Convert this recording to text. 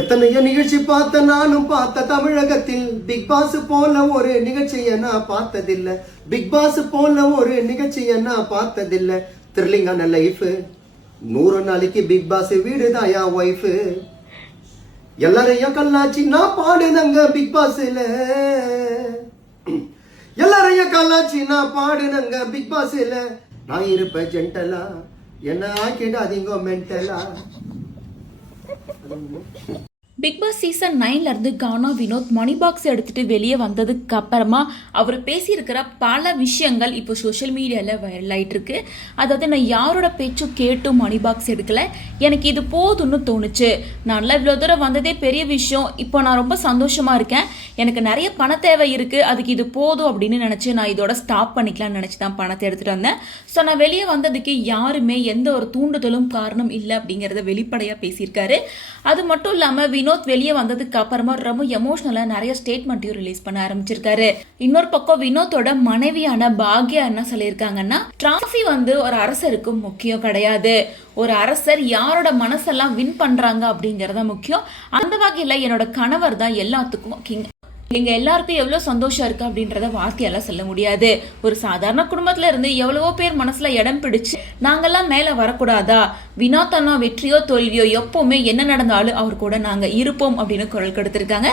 எத்தனையோ நிகழ்ச்சி பார்த்த நானும் பார்த்த தமிழகத்தில் பிக் பாஸ் போல ஒரு நிகழ்ச்சியை நான் பார்த்ததில்லை. பிக் பாஸ் போல ஒரு நிகழ்ச்சியை நான் பார்த்ததில்லை. த்ரில்லிங்கான லைஃப் 100 நாளைக்கு பிக் பாஸ் வீடுதாயா ஒய்ஃப். எல்லாரையும் கல்லாச்சி நான் பாடுனங்க பிக் பாஸ்ல. எல்லாரையும் கல்லாச்சி நான் பாடுனங்க பிக் பாஸ்ல. நான் இருப்பேன் ஜென்டலா, என்ன ஆக்கிடாதீங்க மென்டலா. பிக் பாஸ் சீசன் 9ல இருந்து கானா வினோத் மணி பாக்ஸ் எடுத்துட்டு வெளியே வந்ததுக்கு அப்புறமா அவர் பேசியிருக்கிற பல விஷயங்கள் இப்போ சோஷியல் மீடியாவில் வைரல் ஆயிட்டு இருக்கு. அதாவது நான் யாரோட பேச்சும் கேட்டும் மணி பாக்ஸ் எடுக்கல, எனக்கு இது போதும்னு தோணுச்சு. நான்லாம் இவ்வளோ தூரம் வந்ததே பெரிய விஷயம், இப்போ நான் ரொம்ப சந்தோஷமா இருக்கேன், எனக்கு நிறைய பண தேவை இருக்கு, அதுக்கு இது போதும் அப்படின்னு நினச்சி நான் இதோட ஸ்டாப் பண்ணிக்கலாம்னு நினச்சி தான் பணத்தை எடுத்துகிட்டு வந்தேன். ஸோ நான் வெளியே வந்ததுக்கு யாருமே எந்த ஒரு தூண்டுதலும் காரணம் இல்லை அப்படிங்கிறத வெளிப்படையாக பேசியிருக்காரு. அது மட்டும் இல்லாமல் வினோத் வெளியே வந்ததுக்கு அப்புறமா ரொம்ப எமோஷனலா நிறைய ஸ்டேட்மெண்ட்டையும் ரிலீஸ் பண்ண ஆரம்பிச்சிருக்காரு. இன்னொரு பக்கம் வினோத்தோட மனைவியான பாக்யா என்ன சொல்லியிருக்காங்கன்னா, டிராஃபி ஒரு அரசருக்கு முக்கியம் கிடையாது, ஒரு அரசர் யாரோட மனசெல்லாம் வின் பண்றாங்க அப்படிங்கறத முக்கியம். அந்த வகையில என்னோட கணவர் தான் எல்லாத்துக்கும் கிங். எங்க எல்லாருக்கும் எவ்வளவு சந்தோஷம் இருக்கு அப்படின்றத வார்த்தையால சொல்ல முடியாது. ஒரு சாதாரண குடும்பத்துல இருந்து எவ்வளவோ பேர் மனசுல இடம் பிடிச்சு நாங்கெல்லாம் மேல வரக்கூடாதா, வினோத் அண்ணா வெற்றியோ தோல்வியோ எப்பவுமே என்ன நடந்தாலும் அவர் கூட நாங்க இருப்போம் அப்படின்னு குரல் கொடுத்திருக்காங்க.